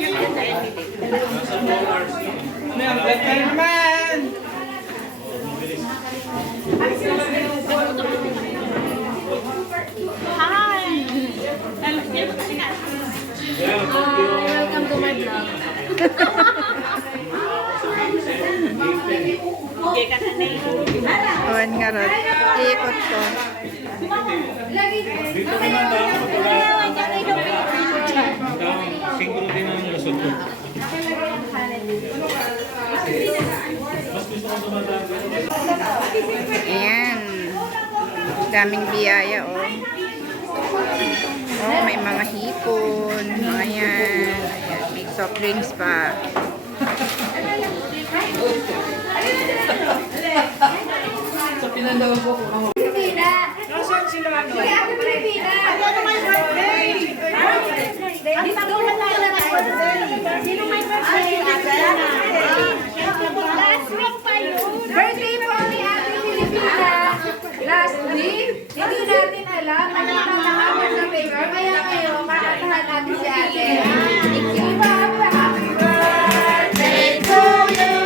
Welcome to my vlog. Kawan nga ron. Iikot ko. Singkro din ang lasod ko. Ayan. Daming biyaya, oh. Oh, may mga hipon. Ayan. Ayan. May soft drinks pa. Sa pinandaw ko kung Pilipina! Nasaan sila? Kaya ako Pilipina! Ako naman birthday! Dito na tayo na birthday! Sino may birthday? Last week pa yun! Birthday po ni Ate Pilipina! Last week? Hindi natin alam. Nakita na kami sa paper. Kaya ngayon, makatahan natin si Ate. Happy birthday to you!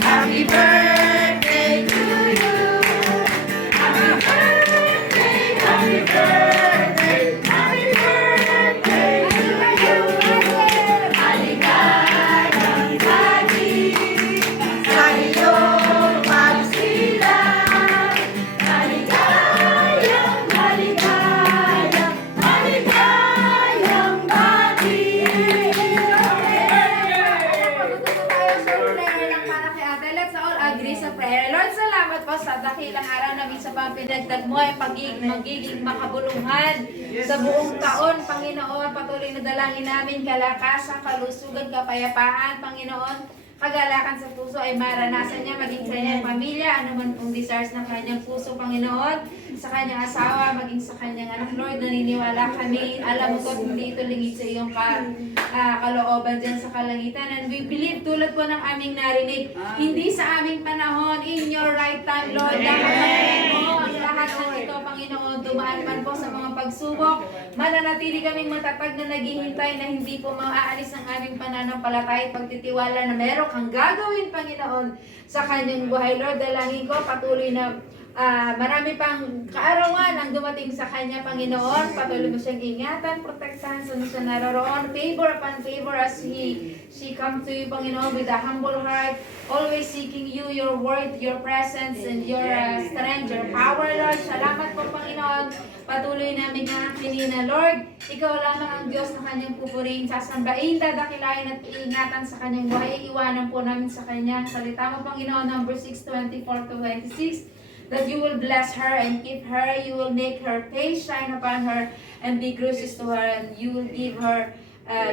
Happy birthday to you! Happy birthday! Happy birthday! Happy birthday to you! Maligayang gabi sa iyong pagsilang. Maligayang, maligayang, maligayang gabi. Matututo tayo sa prayer lang para kay Ate. Let's all agree sa prayer. Lord, salamat po sa dakilang araw namin sa pampinagdag mo ay magiging makabulungan sa buong taon, Panginoon. Patuloy na dalangin namin kalakasan, kalusugan, kapayapaan, Panginoon. Kagalakan sa puso ay maranasan niya maging sa kanyang pamilya, anuman pong desires ng kanyang puso, Panginoon, sa kanyang asawa, maging sa kanyang anak, Lord, naniniwala kami, alam ko at hindi ito lingid sa iyong kalooban dyan sa kalangitan, and we believe, tulad po ng aming narinig, hindi sa aming panahon, in your right time, Lord, dapat mo ang lahat ng ito, Panginoon, dumaan man po sa mga pagsubok, mananatili kaming matatag na naghihintay na hindi po maaalis ang aming pananampalataya at pagtitiwala na meron kang gagawin, Panginoon, sa kanyang buhay. Lord, dalangin ko patuloy na marami pang kaarawan ang dumating sa kanya, Panginoon. Patuloy mo siyang ingatan, protektahan sa siya naroroon, favor upon favor as she come to you, Panginoon, with a humble heart, always seeking you, your word, your presence, and your strength, your power, Lord. Salamat po, Panginoon. Patuloy namin nga kinina, Lord. Ikaw lamang ang Diyos na kanyang pupurihin, sasambain, dadakilain at iingatan sa kanyang buhay. Iwanan po namin sa kanyang salita mo, Panginoon, number 6:24-26. That you will bless her and keep her, you will make her face shine upon her and be gracious to her, and you will give her,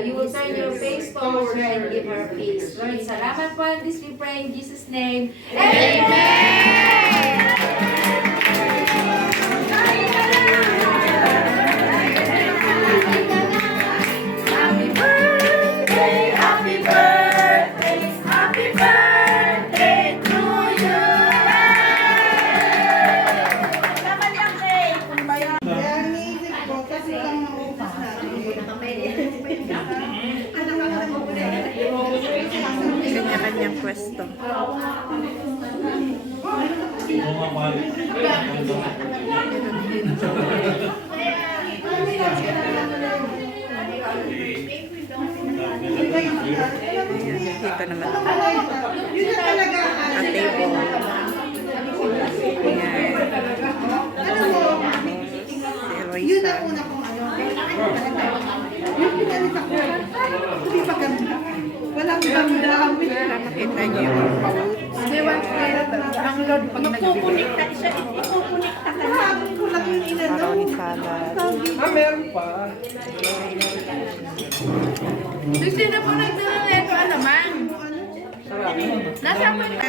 you will turn your face towards her and give her peace. Lord, salamat po, and this we pray in Jesus' name. Amen! Happy birthday, happy birthday, happy birthday to you. Kanya-kanyang pwesto. Dito naman. Yun na talaga. At table. Ayan. Yun na una kong ano. Yung pinalit ako. Hindi pa ganda. Walang damdamin. Para makita niyo yung fruits. Ang Lord pag nagpupunikta siya. Ipupunikta ka na. Kulang yung inano. Macaroni salad. Meron pa. Gusto na po nagdala na ito, naman. Nasa pa rin.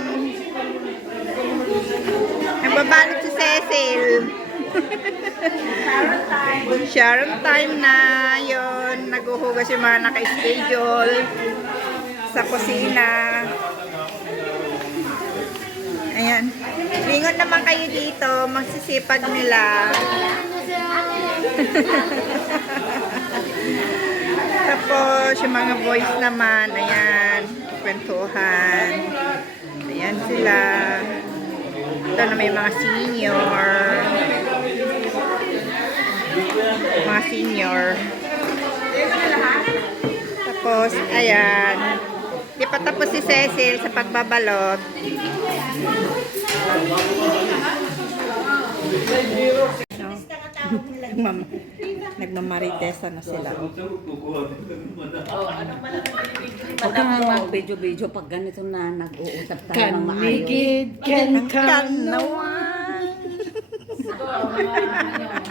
Nagbabalot si Cecil. Sharon time na yon. Naguhugas yung mga naka-schedule sa kusina. Ayan. Lingon naman kayo dito. Magsisipag nila. Tapos Tapos, yung mga boys naman, ayan, kwentuhan. Ayan sila. Ito na may mga senior. Mga senior. Tapos, ayan. Di pa tapos si Cecil sa pagbabalot. No? Nagmamaritesa na sila. Huwag ka nga mag-video-video pag ganito na nag-uusap tayo ng maayos. Kan naman. Siguro, mga ano,